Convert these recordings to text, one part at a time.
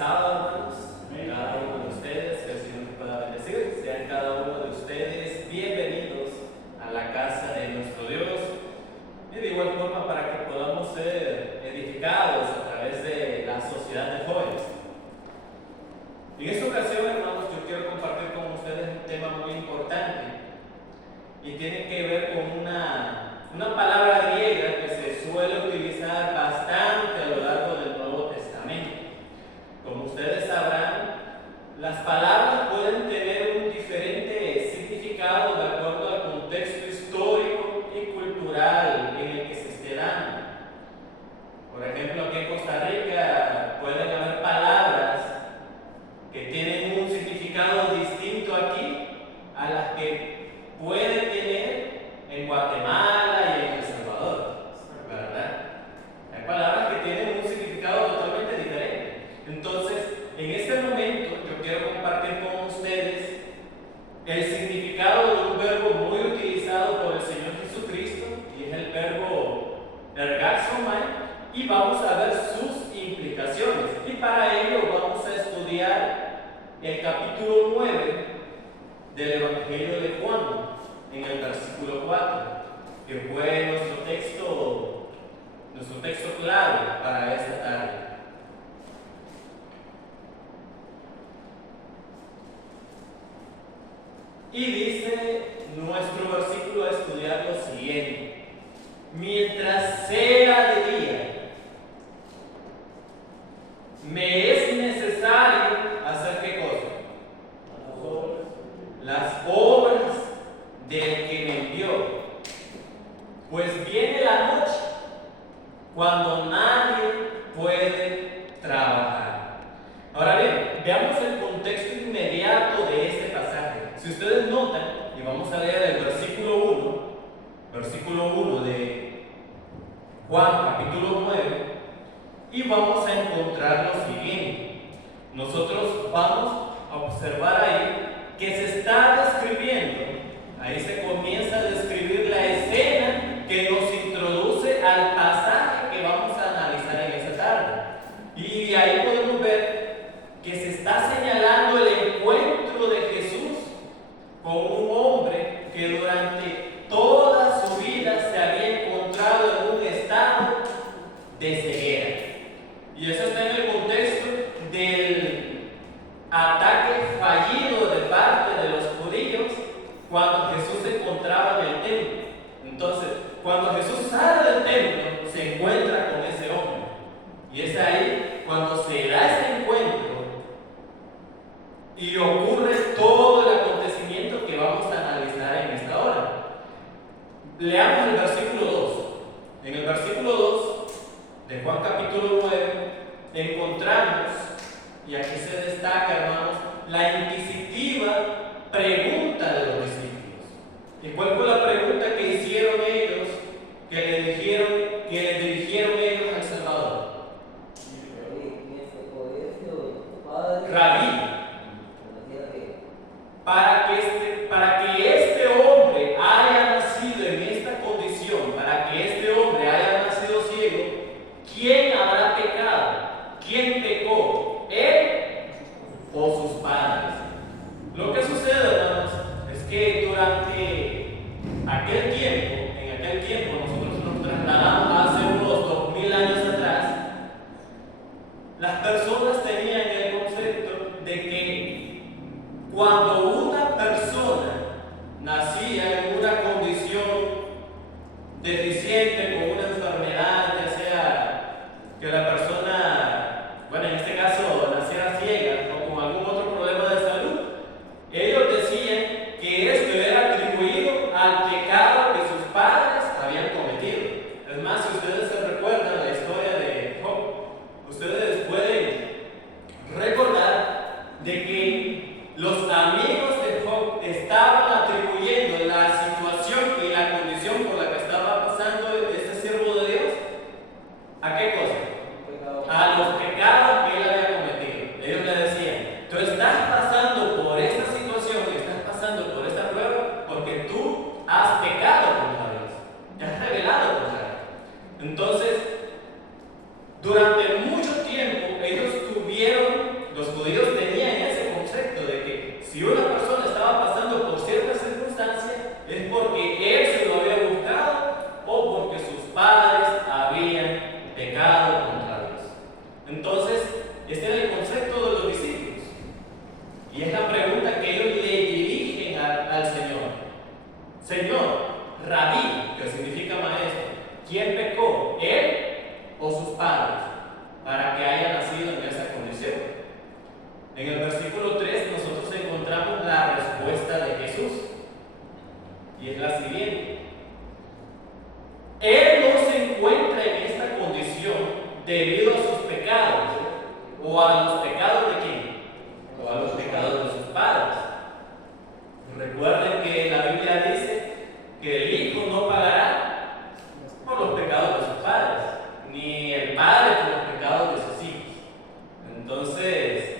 sábado, hermanos. Cada uno de ustedes, que el Señor nos pueda bendecir. Sean cada uno de ustedes bienvenidos a la casa de nuestro Dios. Y de igual forma para que podamos ser edificados a través de la sociedad de jóvenes. En esta ocasión, hermanos, yo quiero compartir con ustedes un tema muy importante y tiene que ver con una palabra griega que se suele utilizar bastante a lo largo del Nuevo Testamento. Como ustedes sabrán, las palabras pueden tener un diferente significado de acuerdo al contexto histórico y cultural en el que se esté dando. Por ejemplo, aquí en Costa Rica pueden haber palabras que tienen un significado distinto aquí a las que puede tener en Guatemala y en El Salvador, ¿verdad? Hay palabras que tienen un significado totalmente diferente. Entonces, en este momento yo quiero compartir con ustedes el significado de un verbo muy utilizado por el Señor Jesucristo, y es el verbo ergaxomai, y vamos a ver sus implicaciones. Y para ello vamos a estudiar el capítulo 9 del Evangelio de Juan, en el versículo 4, que fue nuestro texto clave para esta tarde. Y dice nuestro versículo a estudiar lo siguiente: mientras sea de día, me es necesario hacer ¿qué cosa? Las obras del que me envió. Pues viene la noche, cuando nadie puede trabajar. Ahora bien, veamos el contexto inmediato de este pasaje. Si ustedes notan, y vamos a leer el versículo 1 de Juan capítulo 9, y vamos a encontrar lo siguiente. Nosotros vamos a observar ahí que se está describiendo, ahí se comienza a describir la escena que nos introduce al pasaje que vamos a analizar en esta tarde. Y ahí podemos ver que se está señalando el encuentro de Jesús con un hombre que durante toda su vida se había encontrado en un estado de ceguera. Y eso está en el contexto del ataque fallido de parte de los judíos cuando Jesús se encontraba en el templo. Entonces, cuando Jesús sale del templo, se encuentra con ese hombre. Y es ahí cuando se da ese encuentro y ocurre todo el acontecimiento que vamos a analizar en esta hora. Leamos el versículo 2. En el versículo 2 de Juan capítulo 9 encontramos, y aquí se destaca, hermanos, la inquisitiva pregunta de los discípulos. ¿Y cuál fue la pregunta que hicieron ellos, que le dirigieron ellos al Salvador? Rabí, para que este hombre haya nacido en esta condición, para que este hombre haya nacido ciego, ¿quién habrá pecado? ¿Quién pecó? ¿Él o sus padres? Lo que sucede, hermanos, es que durante en aquel tiempo, nosotros nos trasladamos hace unos 2000 años atrás, las personas tenían el concepto de que cuando una persona nacía en una condición deficiente, con una enfermedad, ya sea que la persona, bueno, en este caso naciera ciega o con algún otro problema de salud, ellos decían que esto era atribuido al pecado que sus padres habían cometido. Es más, si ustedes se recuerdan la historia de Job, ustedes pueden recordar de que los amigos de Job estaban atribuyendo las Este era el concepto de los discípulos. Y es la pregunta que ellos le dirigen al Señor. Señor, Rabí, que significa maestro, ¿quién pecó, él o sus padres, para que haya nacido en esa condición? En el versículo 3 nosotros encontramos la respuesta de Jesús. Y es la siguiente. Él no se encuentra en esta condición debido a sus pecados, o a los pecados de quién, o a los pecados de sus padres. Recuerden que la Biblia dice que el hijo no pagará por los pecados de sus padres, ni el padre por los pecados de sus hijos. Entonces,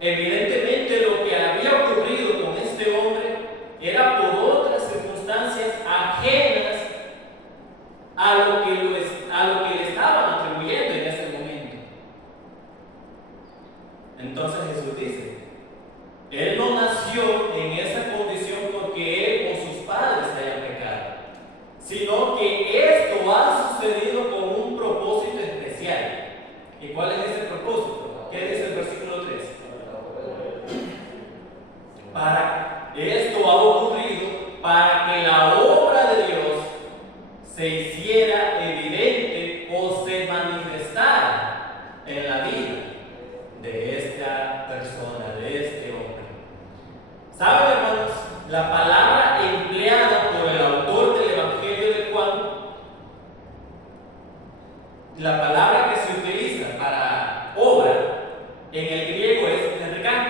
evidentemente lo que había ocurrido con este hombre era por otras circunstancias ajenas a lo que le estaban atribuyendo en ese momento. Entonces Jesús dice, él no nació en esa condición porque él o sus padres hayan pecado, sino que esto ha sucedido con un propósito especial. ¿Y cuál es ese propósito? ¿Qué dice el versículo 3? Esto ha ocurrido para que la obra de Dios se hiciera evidente o se manifestara en la vida de esta persona, de este hombre. ¿Saben, hermanos? La palabra empleada por el autor del Evangelio de Juan, la palabra que se utiliza para obra en el griego es ergán,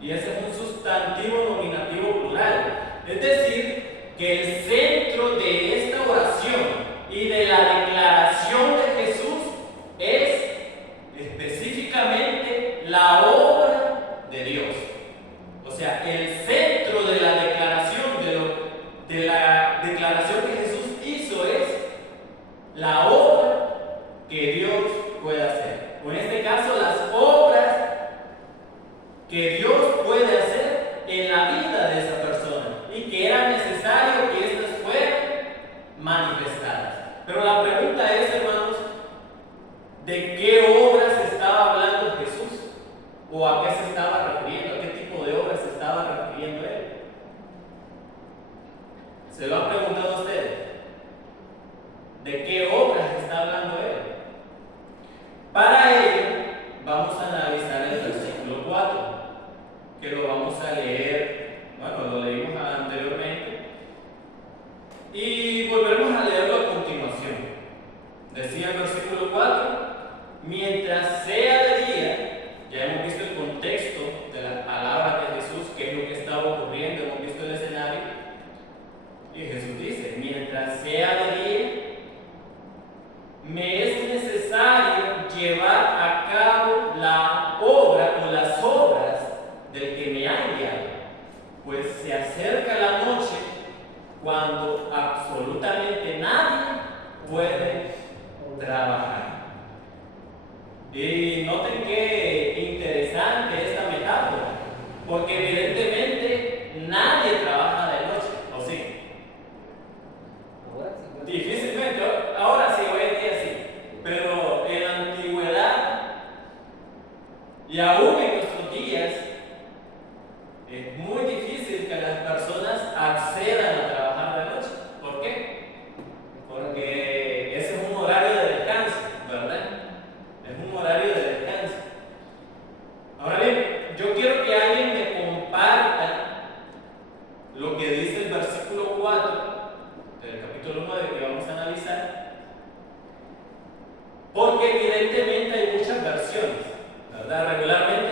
y ese es un sustantivo nominativo plural. Es decir, que el centro de esta oración y de la declaración de Jesús es específicamente la obra de Dios. O sea, el centro de la declaración, que Jesús hizo es la obra que Dios puede hacer. O en este caso, las obras que Dios puede hacer en la vida de esa persona y que era necesario que éstas fueran manifestadas. Pero la pregunta es, hermanos, ¿de qué obras estaba hablando Jesús? ¿O a qué se estaba refiriendo? ¿A qué tipo de obras se estaba refiriendo él? ¿Se lo han preguntado a ustedes? ¿De qué obras está hablando él? Para ello, vamos a analizar el versículo 4, que lo vamos a leer, bueno, lo leímos anteriormente, y volveremos a leerlo a continuación. Decía el versículo 4, mientras sea de día, ya hemos visto el contexto de las palabras de Jesús, qué es lo que estaba ocurriendo, hemos visto el escenario, y Jesús dice, mientras sea de día, me es necesario llevar a cabo la obra o las obras del que me ha enviado, pues se acerca la noche cuando absolutamente nadie puede trabajar. Y noten qué interesante esta metáfora, porque evidentemente nadie trabaja de noche, ¿o sí? Difícilmente, ahora sí, hoy en día sí, pero en la antigüedad y aún en nuestros días es muy difícil que las personas accedan a trabajar de noche. ¿Por qué? Porque ese es un horario de descanso, ¿verdad? Es un horario de descanso. Ahora bien, yo quiero que alguien me comparta lo que dice el versículo 4 del capítulo 9 que vamos a analizar, porque evidentemente hay muchas versiones, ¿verdad? Regularmente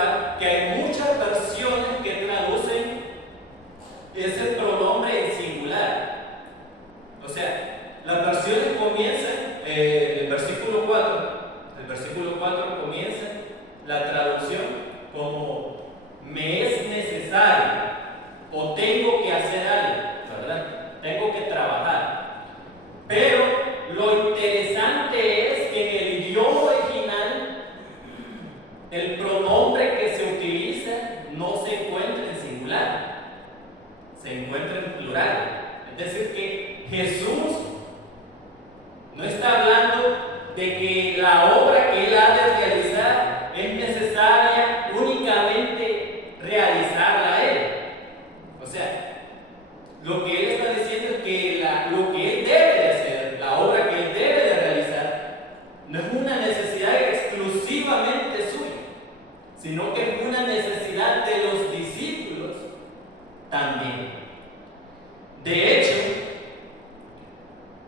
observar que hay muchas versiones que traducen ese pronombre en singular. O sea, las versiones comienzan, el versículo 4 comienza la traducción como me es necesario o tengo que hacer algo, ¿verdad? Tengo que trabajar. Pero lo interesante es que en el idioma original el pronombre que se utiliza no se encuentra en singular, se encuentra en plural. Es decir, que Jesús no está hablando de que la obra que Él ha de realizar es necesaria únicamente realizarla a Él. O sea, lo que Él está diciendo es que lo que Él debe de hacer, la obra que Él debe de realizar, no es una necesidad exclusivamente suya, sino que es una necesidad de los discípulos también. De hecho,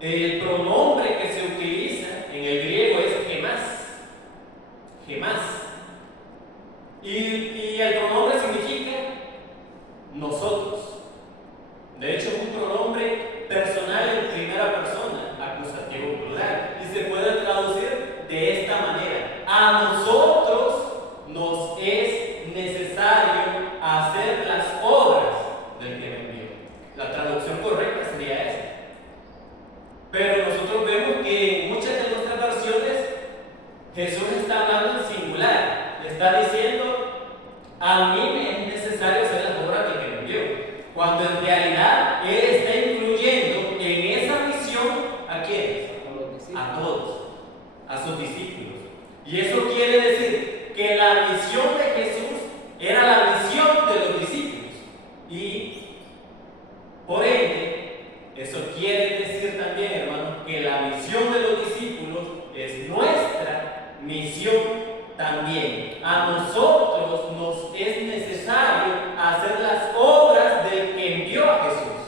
el pronombre que se utiliza en el griego es gemás. Y el pronombre significa nosotros. De hecho, es un pronombre personal en primera persona, acusativo plural, y se puede traducir de esta manera: a nosotros nos es necesario hacer las obras del que me envió. La traducción correcta sería esa. Pero nosotros vemos que en muchas de nuestras versiones Jesús está hablando en singular. Le está diciendo: a mí me es necesario hacer las obras del que me envió. Cuando en realidad Él está incluyendo en esa misión ¿a quiénes? A todos, a sus discípulos. Y eso quiere decir que la misión de Jesús era la misión de los discípulos. Y por ende, eso quiere decir también, hermanos, que la misión de los discípulos es nuestra misión también. A nosotros nos es necesario hacer las obras del que envió a Jesús.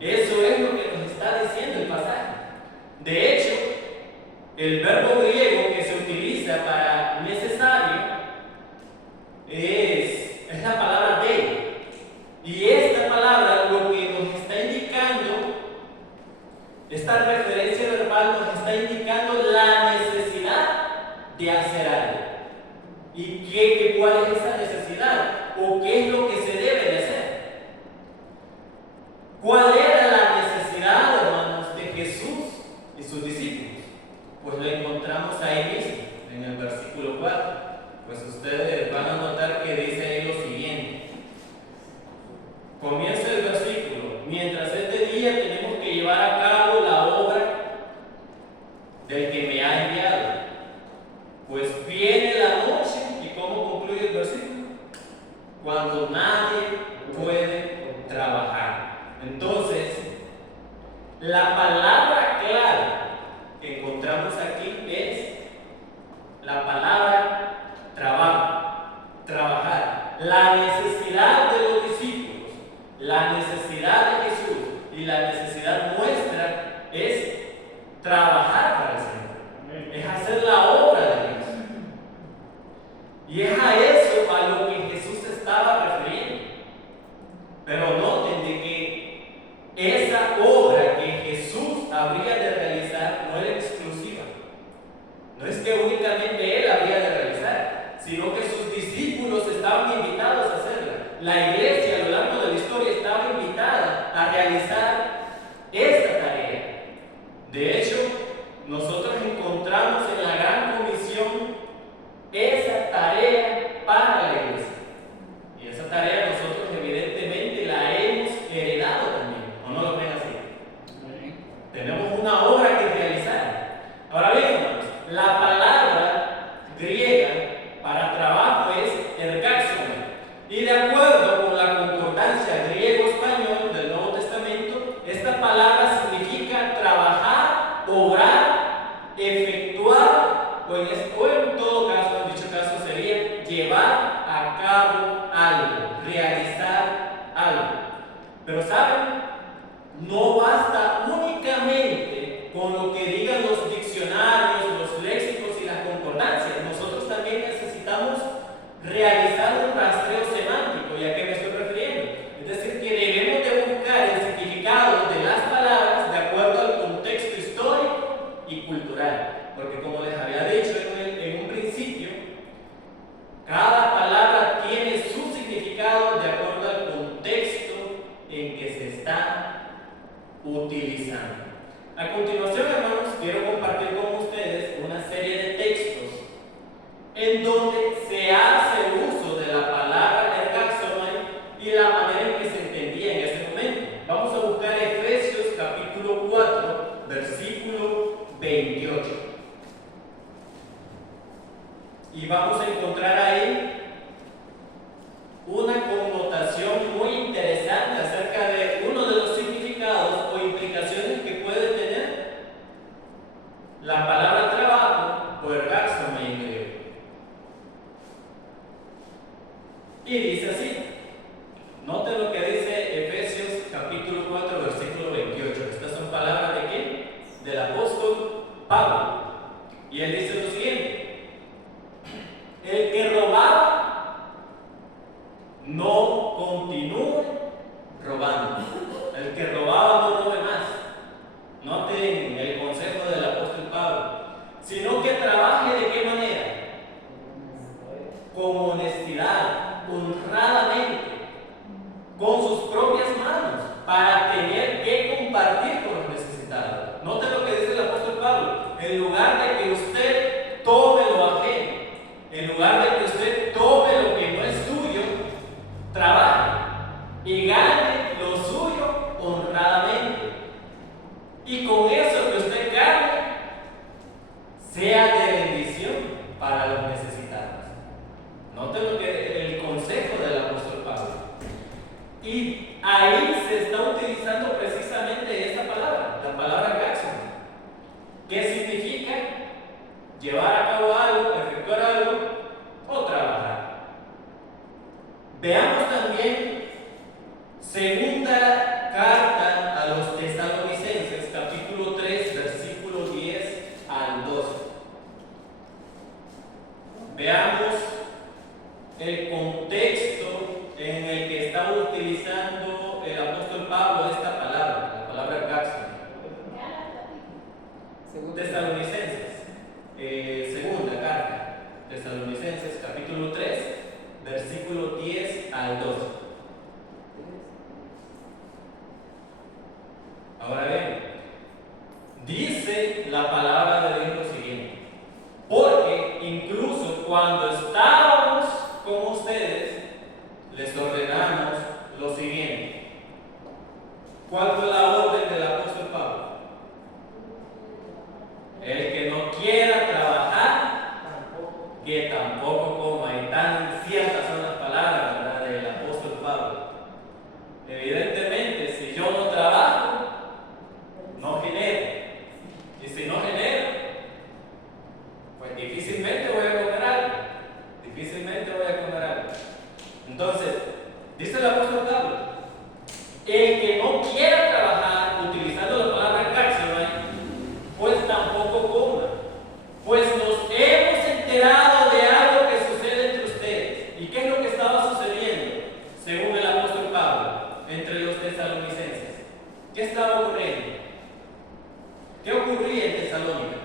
Eso es lo que nos está diciendo el pasaje. De hecho, el verbo griego que se utiliza para necesario es la palabra de. Y esta palabra lo que nos está indicando, esta referencia verbal nos está indicando la necesidad de hacer algo. ¿Y cuál es esa necesidad? ¿O qué es lo que se debe de hacer? ¿Cuál era la necesidad, hermanos, de Jesús y sus discípulos? Pues lo encontramos ahí mismo, en el versículo 4. Pues ustedes van a notar que dice ahí lo siguiente. Comienza el versículo: mientras es de día tenemos que llevar a cabo la obra del que me ha enviado. Pues viene la noche. ¿Y cómo concluye el versículo? Cuando nadie puede trabajar. Entonces, la palabra clave que encontramos aquí es la palabra trabajar. La necesidad de los discípulos, la necesidad de Jesús y la necesidad nuestra es trabajar para el Señor, es hacer la obra de Dios. Y es a eso a lo que Jesús se estaba refiriendo. Pero noten de que esa obra que Jesús habría de realizar no era exclusiva. No es que únicamente Él habría de realizar, sino que sus discípulos estaban invitados a hacerla. La iglesia a lo largo de la historia estaba invitada a realizar esta tarea. De hecho, nosotros encontramos en la Gran Comisión esa tarea para la iglesia. Y esa tarea nosotros evidentemente la hemos heredado también, ¿o no lo ven así? Tenemos una obra que realizar. Ahora bien, hermanos, la palabra griega para trabajo es ergaxone. Y de acuerdo con la concordancia griego-español del Nuevo Testamento, esta palabra significa trabajar, obrar, efectuar, o en todo caso, en dicho caso, sería llevar a cabo algo, realizar algo. Pero ¿saben? No basta únicamente con lo que digan los diccionarios, los léxicos y las concordancias. Nosotros también necesitamos realizar un rastreo semántico. ¿Y a qué me estoy refiriendo? Es decir, que debemos de buscar el significado de las palabras de acuerdo al contexto histórico y cultural. Porque como les había dicho en un principio, cada palabra tiene su significado de acuerdo al contexto en que se está utilizando. A continuación, hermanos, quiero compartir con ustedes una serie de textos en donde se hace uso de la palabra ergaxomai y la manera en que se entendía en ese momento. Vamos a buscar Efesios capítulo 4, versículo 28. Y vamos a encontrar ahí una connotación muy interesante acerca de uno de los significados o implicaciones que puede tener la palabra trabajo o ergaxomai en griego. Y dice así, noten lo que dice Efesios capítulo 4, versículo 28. Estas son palabras de quién? Del apóstol Pablo. Y él dice lo siguiente: el que robaba, no continúe robando. El que robaba, no robe más. Noten el consejo del apóstol Pablo. Sino que trabaje de qué manera? Con honestidad, honradamente, con sus propias manos, para tener que compartir con los necesitados. Noten lo que dice el apóstol Pablo. En lugar de que usted tome lo ajeno, en lugar de que usted tome lo que no es suyo, trabaje y gane lo suyo honradamente. Y con eso que usted gane, sea de bendición para los necesitados. Noten lo que el consejo del apóstol Pablo. Y ahí se está utilizando precisamente esta palabra, la palabra ergaxomai, que significa llevar a cabo algo, efectuar algo o trabajar. Veamos también segunda carta a los tesalonicenses, capítulo 3, versículo 10 al 12. Veamos el contexto en el que está utilizando el apóstol Pablo esta palabra, la palabra ergaxomai. Tesalonicenses, segunda carta, Tesalonicenses, capítulo 3, versículo 10 al 12. Ahora bien, dice la palabra de Dios lo siguiente: porque incluso cuando estábamos con ustedes, les ordenamos lo siguiente. ¿Cuál fue la orden del apóstol Pablo? El que no quiera trabajar, que tampoco coma. Y tan ciertas son las palabras, ¿verdad?, del apóstol Pablo. Evidentemente, si yo no trabajo, no genero. Y si no genero, pues difícilmente voy a comer algo. Difícilmente voy a comer algo. Entonces, dice el apóstol Pablo: el que no quiera trabajar, utilizando la palabra ergaxomai, pues tampoco coma. Pues nos hemos enterado de algo que sucede entre ustedes. ¿Y qué es lo que estaba sucediendo, según el apóstol Pablo, entre los tesalonicenses? ¿Qué estaba ocurriendo? ¿Qué ocurría en Tesalónica?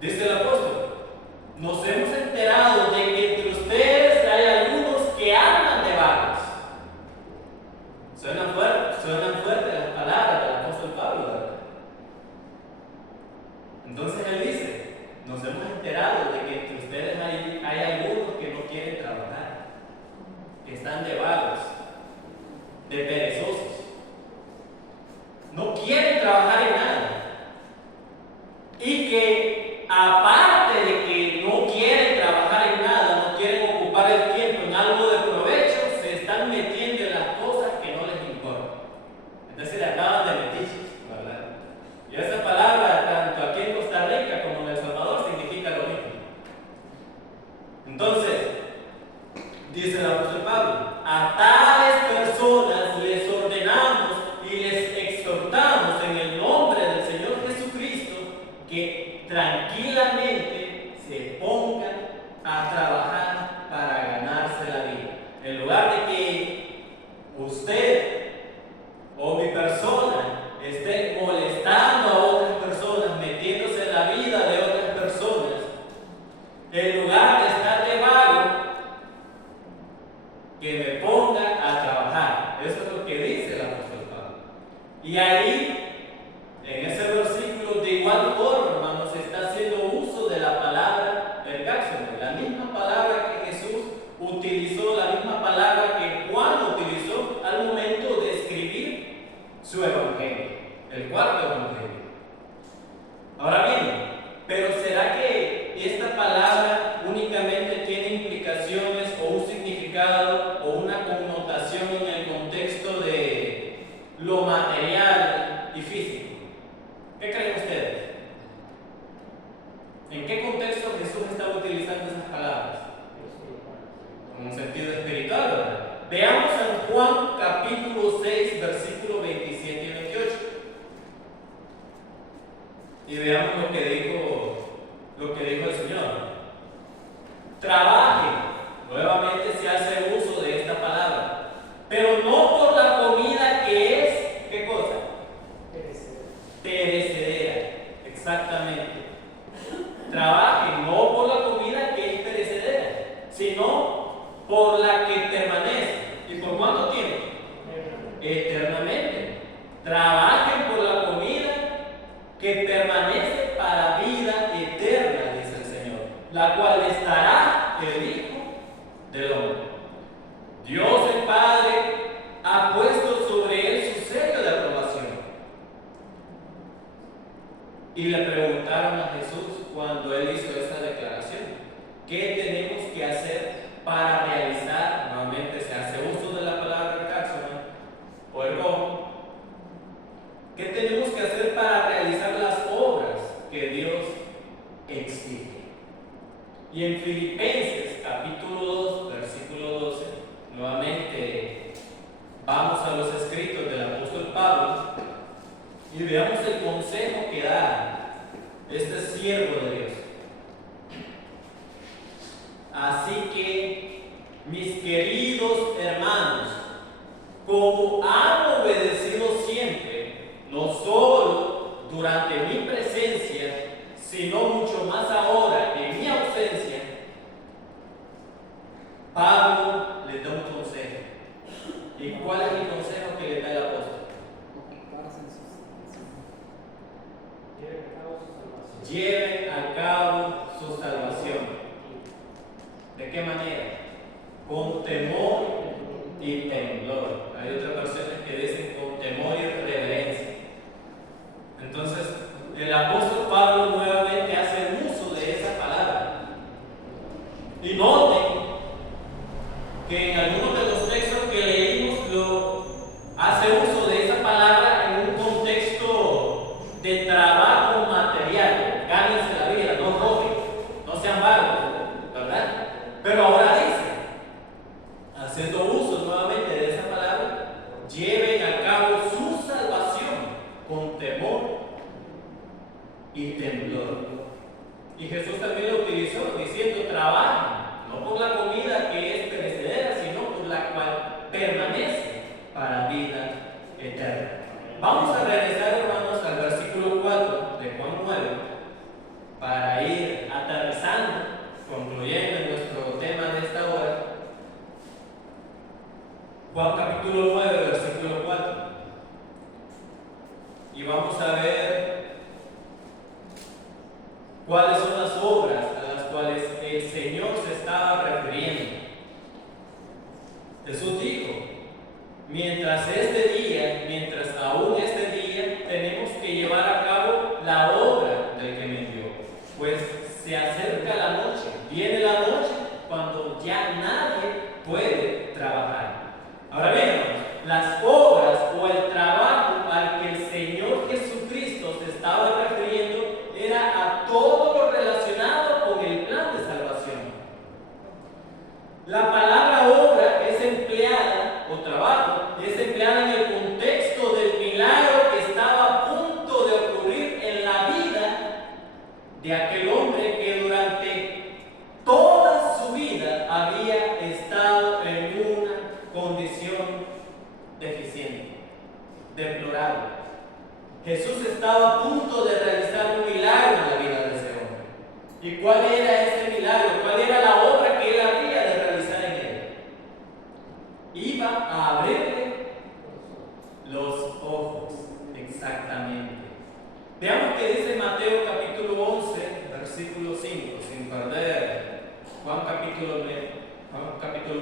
Dice el apóstol: nos hemos enterado de que entre ustedes hay algunos que andan de vagos. Suenan fuertes las palabras del apóstol Pablo, ¿verdad? Entonces él dice: nos hemos enterado de que entre ustedes hay algunos que no quieren trabajar, que están de vagos, de perezosos, no quieren trabajar en nada, y que aparte de que no quieren trabajar en nada, no quieren ocupar el tiempo en algo de provecho, se están metiendo en las cosas que no les importan. Entonces le acaban de metiches, ¿verdad? Y esa palabra, tanto aquí en Costa Rica como en El Salvador, significa lo mismo. Entonces, dice el apóstol Pablo: a tales personas les ordenamos y les exhortamos en el nombre del Señor Jesucristo que tranquilamente se pongan a trabajar para que me ponga a trabajar. Eso es lo que dice el apóstol Pablo. Y ahí, en ese versículo, de igual forma, hermanos, se está haciendo uso de la palabra del Ergásome, la misma palabra que Jesús utilizó, la misma palabra que Juan utilizó al momento de escribir su evangelio, el cuarto evangelio. Ahora bien, pero ¿será que esta palabra únicamente tiene implicaciones o un significado o una connotación en el contexto de lo material y físico? ¿Qué creen ustedes? ¿En qué contexto Jesús estaba utilizando esas palabras? En un sentido espiritual, ¿verdad? Veamos en Juan capítulo 6, versículos 27 y 28. Y veamos lo que dijo el Señor. Trabajen, nuevamente se hace uso de esta palabra, pero no por la comida que es, ¿qué cosa? Perecedera. Exactamente. Trabajen no por la comida que es perecedera, sino por la que permanece. ¿Y por cuánto tiempo? Eternamente. Trabajen por la comida que permanece para vida eterna, dice el Señor, la cual estará el Hijo del Hombre. Dios el Padre ha puesto sobre él su sello de aprobación. Y le preguntaron a Jesús cuando él hizo esa declaración: ¿qué tenemos que hacer para realizar? Nuevamente se hace uso de la palabra ergásome o ergón. ¿Qué tenemos que hacer para realizar las obras que Dios exige? Y en Filipenses capítulo 2, versículo 12, nuevamente vamos a los escritos del apóstol Pablo y veamos el consejo que da este siervo de Dios. Así que, mis queridos hermanos, como han obedecido siempre, no solo durante mi presencia, sino mucho más ahora en mi ausencia, Pablo les da un consejo. ¿Y cuál es el consejo que le da el apóstol? Lleven a cabo su salvación. ¿De qué manera? Con temor y temblor. Hay otras versiones que dicen con temor y reverencia. Entonces, el apóstol Pablo nuevamente hace uso de esa palabra. Y noten que en algunos de los textos que leímos lo hace uso de esa palabra en un contexto de trabajo material. Gánense la vida, no roben, no sean vagos, ¿verdad? Pero ahora dice, haciendo uso nuevamente de esa palabra, lleven a cabo su salvación con temor y temblor. Y Jesús también lo utilizó diciendo: trabajen, no por la comida que es perecedera, sino por la cual permanece para vida eterna. Vamos a regresar, hermanos, al versículo 4 de Juan 9 para ir aterrizando, concluyendo en nuestro tema de esta hora. Juan capítulo 9, versículo 4. Y vamos a ver cuáles son las obras a las cuales el Señor se estaba refiriendo. Jesús dijo: mientras aún este día, tenemos que llevar a cabo la obra del que me envió, pues se acerca la noche, viene la noche cuando ya nadie puede trabajar. Ahora bien, las obras o el trabajo al que el Señor Jesucristo se estaba refiriendo era a todo lo relacionado con el plan de salvación. La palabra obra es empleada, o trabajo, es empleada en el contexto del milagro que estaba a punto de ocurrir en la vida de aquel hombre que durante toda su vida había estado en una condición deficiente, deplorable. Jesús estaba a punto de realizar un milagro en la vida de ese hombre. ¿Y cuál era ese milagro? ¿Cuál era la obra que él había de realizar en él?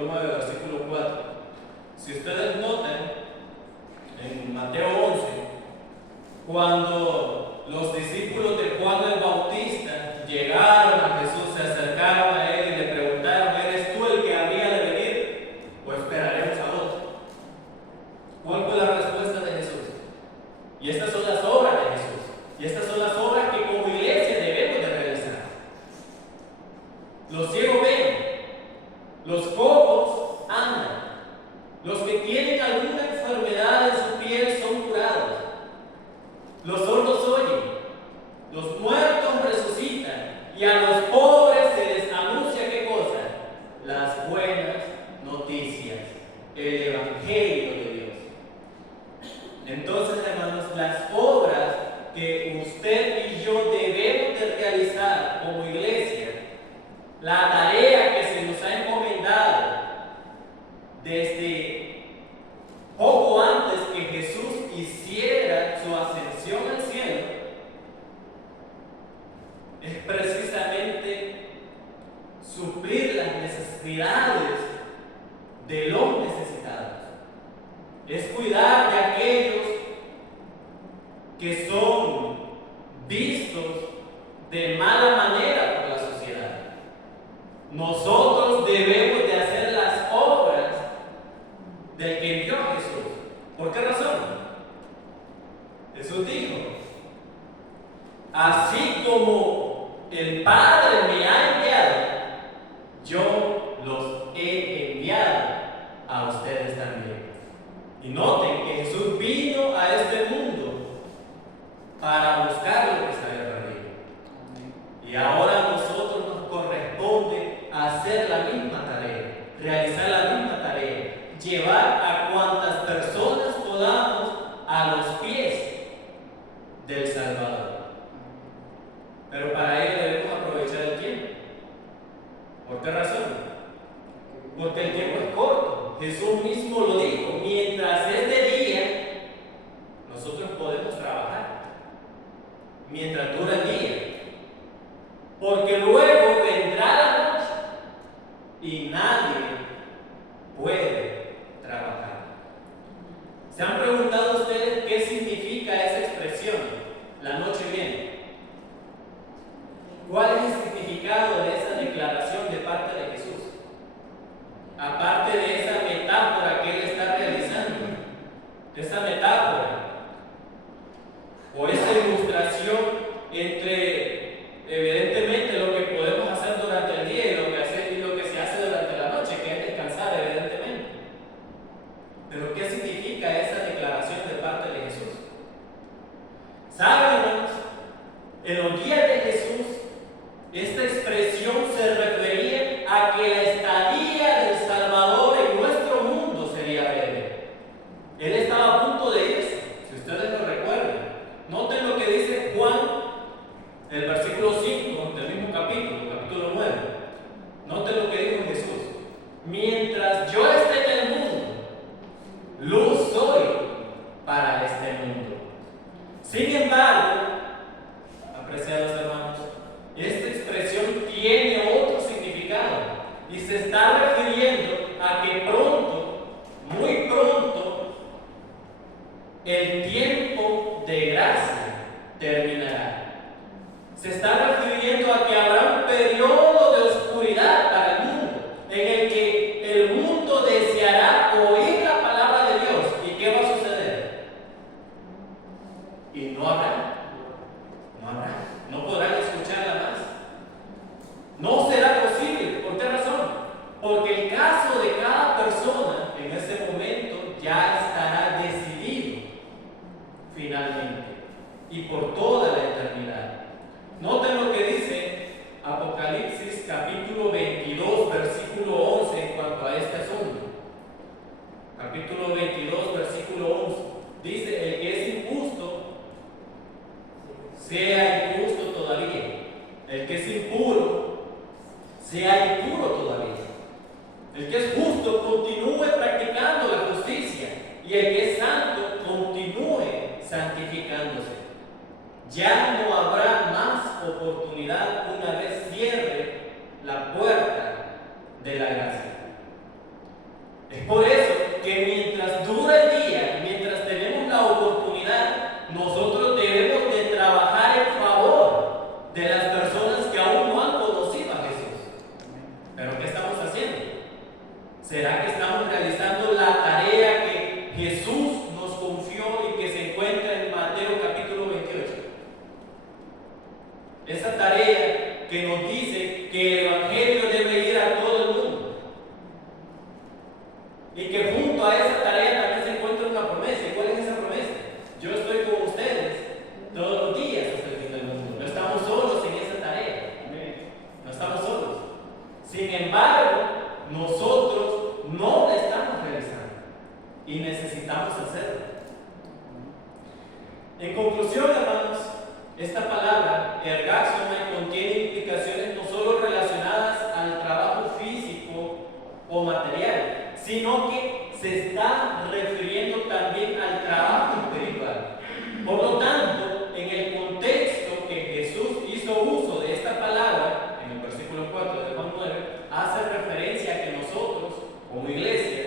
capítulo 9, versículo 4. Si ustedes notan, en Mateo 11, cuando los discípulos de Juan el Bautista llegaron a Jesús, se acercaron a él y le preguntaron: ¿eres tú el que había de venir o esperaremos a otro? ¿Cuál fue la respuesta de Jesús? Y estas son las obras de Jesús. Y estas son las obras que como iglesia debemos de realizar. Los ciegos ven, los cojos andan, los que tienen alguna enfermedad en su piel son curados, los sordos oyen, los muertos resucitan, y a los pobres se les anuncia ¿qué cosa? Las buenas noticias, el evangelio de Dios. Entonces, hermanos, las obras que usted y yo debemos de realizar como iglesia, la tarea que se nos ha encomendado desde poco antes que Jesús hiciera su ascensión al cielo, es precisamente suplir las necesidades de los necesitados. Es cuidar de aquellos que son vistos de mala manera por la sociedad. Nosotros debemos de hacer las obras del que envió a Jesús. ¿Por qué razón? Jesús dijo: así como el Padre me ha enviado, yo los he enviado a ustedes también. Y noten que Jesús vino a este mundo para buscar lo que se había perdido. Y ahora a nosotros nos corresponde hacer la misma tarea, realizar la misma tarea, llevar a cuantas personas podamos a los pies del Salvador. Pero para ello debemos aprovechar el tiempo. ¿Por qué razón? Porque el tiempo es corto. Jesús mismo lo dijo: mientras es de día, nosotros podemos trabajar. Mientras dura el día. Porque luego vendrá la noche y nadie puede trabajar. ¿Se han preguntado ustedes qué significa esa expresión? La noche viene. ¿Cuál es el significado de esa declaración de parte de Jesús? Aparte de esa metáfora que Él está realizando, esa metáfora o esa ilustración entre evidentemente lo que podemos hacer durante el día y lo que se hace durante la noche, que es descansar, evidentemente. Pero ¿qué significa esa declaración de parte de Jesús? ¿Saben, hermanos? En los días de Jesús, esta expresión se refería a que la estadía del Salvador en nuestro mundo sería breve. Él estaba a punto de irse, si ustedes lo recuerdan. Noten lo que dice Juan, el versículo 5 del mismo capítulo 9. Noten lo que dijo Jesús: mientras yo esté en el mundo, luz soy para este mundo. Sin embargo, apreciados hermanos, esta expresión tiene otro significado y se está refiriendo a que pronto, muy pronto, el tiempo de gracia terminará. Se está refiriendo a que habrá un periodo de oscuridad para el mundo, en el que el mundo deseará oír la palabra de Dios. ¿Y qué va a suceder? Y no habrá, no podrán escucharla más. No será posible. ¿Por qué razón? Porque el caso de cada persona en ese momento ya estará decidido finalmente y por toda la eternidad. Noten lo que dice Apocalipsis capítulo 22 versículo 11 en cuanto a este asunto. Capítulo 22 versículo 11 dice: el que es injusto sea injusto todavía, el que es impuro sea impuro todavía, el que es justo continúe practicando la justicia, y el que es santo continúe santificándose. Ya no habrá más oportunidad una vez cierre la puerta de la gracia. Es por eso que mientras dura el día, mientras tenemos la oportunidad, nosotros debemos de trabajar en favor de las personas que aún no han conocido a Jesús. ¿Pero qué estamos haciendo? ¿Será que estamos realizando la tarea que Jesús nos confió y que se encuentra en Mateo capítulo 28? Esa tarea que nos dice que el Evangelio debe ir a todo el mundo. Y que junto a esa tarea también se encuentra una promesa. ¿Y cuál es esa promesa? Yo estoy con ustedes todos los días hasta el fin del mundo. No estamos solos en esa tarea. No estamos solos. Sin embargo, nosotros no la estamos realizando y necesitamos hacerlo. En conclusión, hermanos, esta palabra, ergaxomai, contiene implicaciones no solo relacionadas al trabajo físico o material, sino que se está refiriendo también al trabajo espiritual. Por lo tanto, en el contexto que Jesús hizo uso de esta palabra, en el versículo 4 de Juan 9, hace referencia a que nosotros, como iglesia,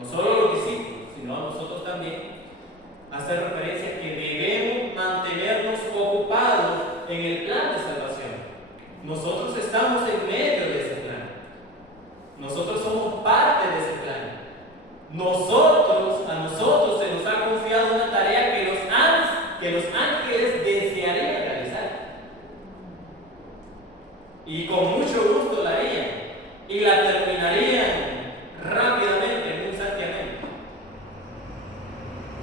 no solo los discípulos, sino a nosotros también, hace referencia a que debemos mantenernos ocupados en el plan de salvación. Nosotros estamos en medio de ese plan. Nosotros somos parte de ese plan. A nosotros se nos ha confiado una tarea que los ángeles desearían realizar. Y con mucho gusto la harían. Y la terminarían rápidamente, en un santiamén.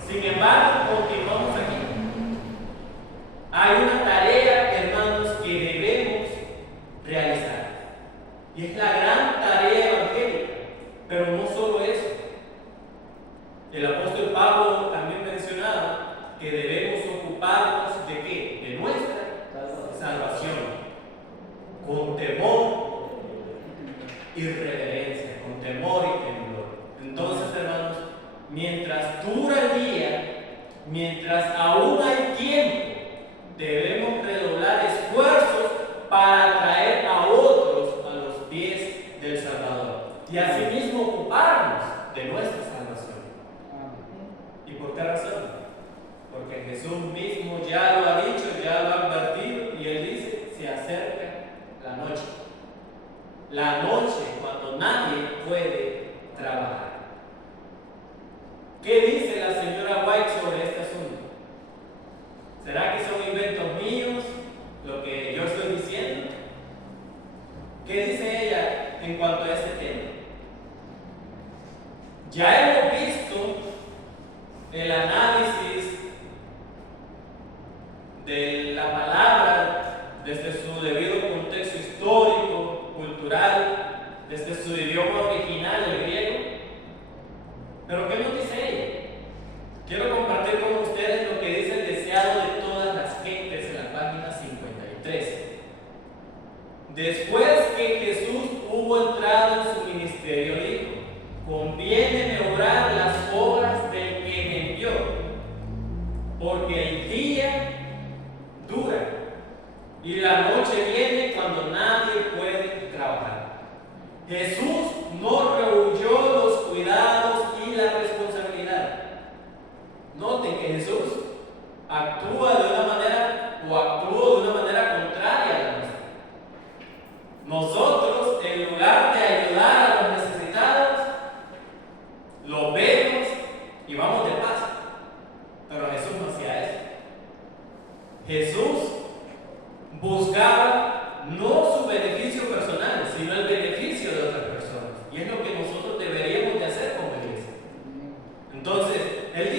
Sin embargo, continuamos aquí. Hay una tarea, hermanos, que debemos realizar. Y es la gran tarea evangélica. Pero no solo eso. El apóstol Pablo también mencionaba que debemos ocuparnos de ¿qué? De nuestra salvación. Con temor y reverencia. Con temor y temblor. Entonces, hermanos, mientras dura el día, mientras aún hay tiempo, debemos redoblar esfuerzos para traer a otros a los pies del Salvador y asimismo ocuparnos de nuestra salvación. ¿Y por qué razón? Porque Jesús mismo ya lo ha dicho, ya lo ha advertido, y Él dice, se acerca la noche. La noche cuando nadie puede trabajar. ¿Qué dice la señora White sobre este asunto? ¿Será que son inventos míos lo que yo estoy diciendo? ¿Qué dice ella en cuanto a este tema? Ya hemos visto el análisis de la palabra desde su debido contexto histórico, cultural, desde su idioma original, el griego. Pero ¿qué nos dice ella? Quiero compartir con ustedes lo que dice el deseado de todas las gentes en la página 53. Después que Jesús hubo entrado en su ministerio, dijo: conviene obrar las obras del que me envió, porque el día dura y la noche viene cuando nadie puede trabajar. Jesús no rehuyó los cuidados y la responsabilidad. Noten que Jesús actúa de una manera o actuó de una manera contraria a la nuestra. Nosotros, en lugar de ayudar a los necesitados, lo vemos y vamos de paso. Pero Jesús no hacía eso. Jesús buscaba no su beneficio personal, sino el beneficio de otras personas. Y es lo que nosotros deberíamos de hacer como iglesia. Entonces, Él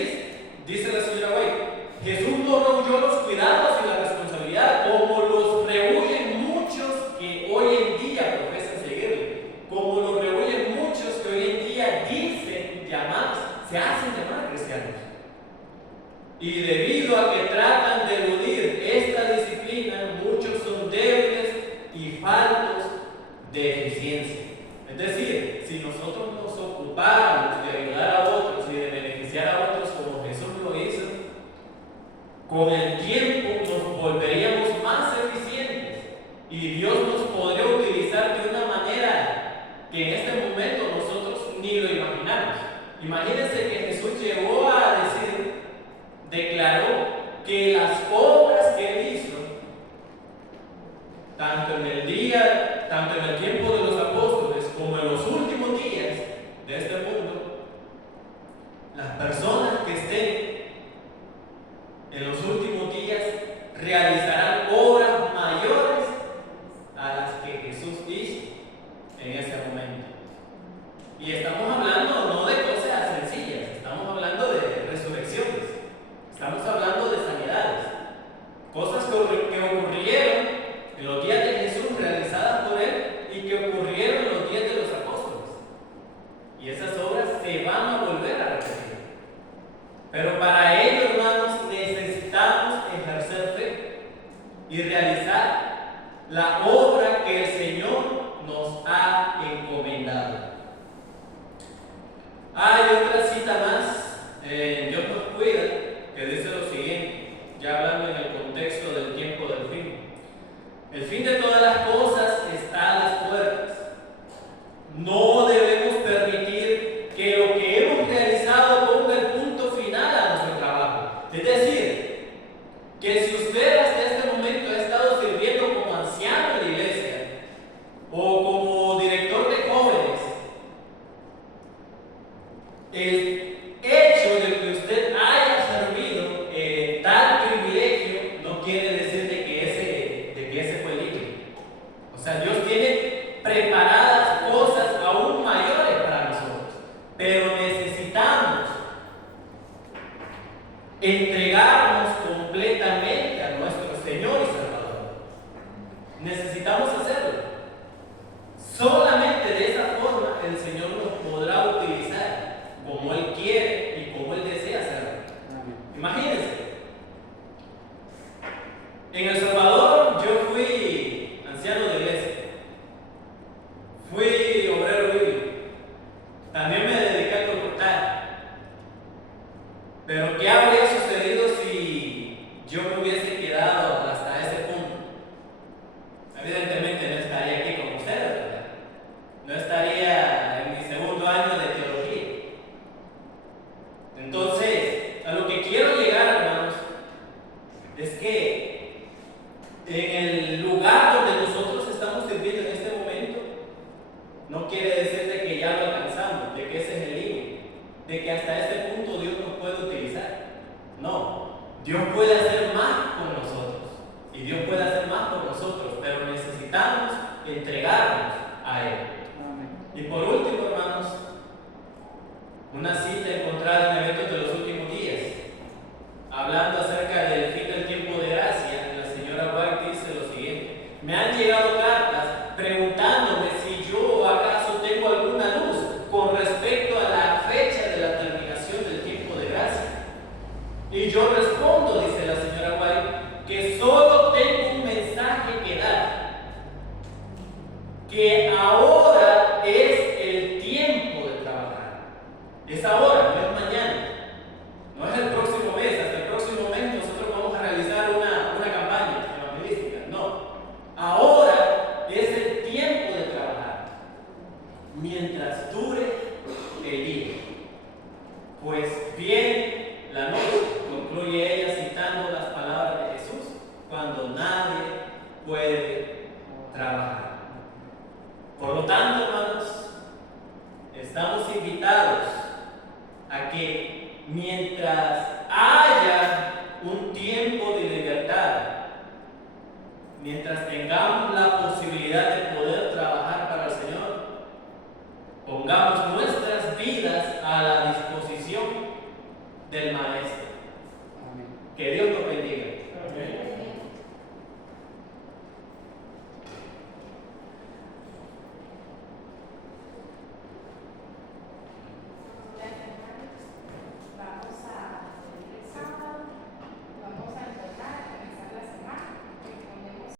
dice la señora White, Jesús no rehuyó los cuidados y la responsabilidad como los rehuyen muchos que hoy en día profesan seguirle, como los rehuyen muchos que hoy en día dicen llamados, se hacen llamar cristianos. Y debido a que tratan de eludir esta disciplina, muchos son débiles y faltos de eficiencia. Es decir, si nosotros nos ocupáramos de ayudar a otros y de beneficiar a otros como Jesús lo hizo, con el tiempo nos volveríamos más eficientes y Dios nos podría utilizar de una manera que en este momento nosotros ni lo imaginamos. Imagínense que Jesús llegó a decir, declaró que las obras que él hizo, tanto en el tiempo de los apóstoles, como en los últimos días de este mundo, las personas que estén en los últimos días realizarán obras mayores a las que Jesús hizo en ese momento. Y estamos hablando no de cosas sencillas, estamos hablando de resurrecciones, estamos hablando de sanidades, cosas que ocurrieron en los días de Jesús realizadas por él y que ocurrieron en los días de los apóstoles. Y esas obras se van a volver a repetir. Pero para ello, hermanos, necesitamos ejercer fe y realizar la obra que el Señor nos ha encomendado. Hay otra cita más, Dios nos cuida, que dice lo siguiente, ya hablando en el contexto del tiempo del fin. El fin de todas las cosas está a las puertas. No debemos permitir que lo que hemos realizado ponga el punto final a nuestro trabajo. Es decir, que si usted hasta este momento ha estado sirviendo como anciano de la iglesia o como director de jóvenes, el hecho de que usted haya servido tal privilegio no quiere decir de que ese fue libre. O sea, Dios tiene preparadas cosas aún mayores para nosotros, pero necesitamos entregarnos completamente a nuestro Señor y Salvador. Necesitamos hacerlo. Solamente de esa forma el Señor nos podrá utilizar como Él quiere y como Él desea hacerlo. Imagínense, en El Salvador yo fui anciano de iglesia, fui obrero bíblico, también me dediqué a cortar. Pero ¿qué habría sucedido si yo me hubiese quedado hasta ese punto? Evidentemente no estaría aquí con ustedes, ¿verdad? No estaría en mi segundo año de teología. Entonces, a lo que quiero llegar, hermanos, es que en el lugar donde nosotros estamos sirviendo en este momento, no quiere decir de que ya lo alcanzamos, de que ese es el límite, de que hasta ese punto Dios nos puede utilizar. No, Dios puede hacer más con nosotros y Dios puede hacer más por nosotros, pero necesitamos entregarnos a Él. Y por último, hermanos, una cita encontrada en Eventos de los Últimos Días, hablando acerca del fin del tiempo de gracia. La señora White dice lo siguiente: me han llegado cartas preguntándome si yo acaso tengo alguna luz con respecto a la fecha de la terminación del tiempo de gracia. Y yo respondo, dice la señora White, que solo tengo un mensaje que dar, que ahora es el tiempo de trabajar. Es ahora, no es mañana, no es el próximo mes. Hasta el próximo mes nosotros vamos a realizar una campaña evangelística. No, ahora es el tiempo de trabajar mientras dure el día. Pues bien, la noche, concluye ella citando las palabras de Jesús, cuando nadie puede trabajar. Por lo tanto, hermanos, estamos invitados a que mientras haya un tiempo de libertad, mientras tengamos la posibilidad de poder trabajar para el Señor, pongamos nuestras vidas a la disposición del Maestro. Que Dios nos bendiga.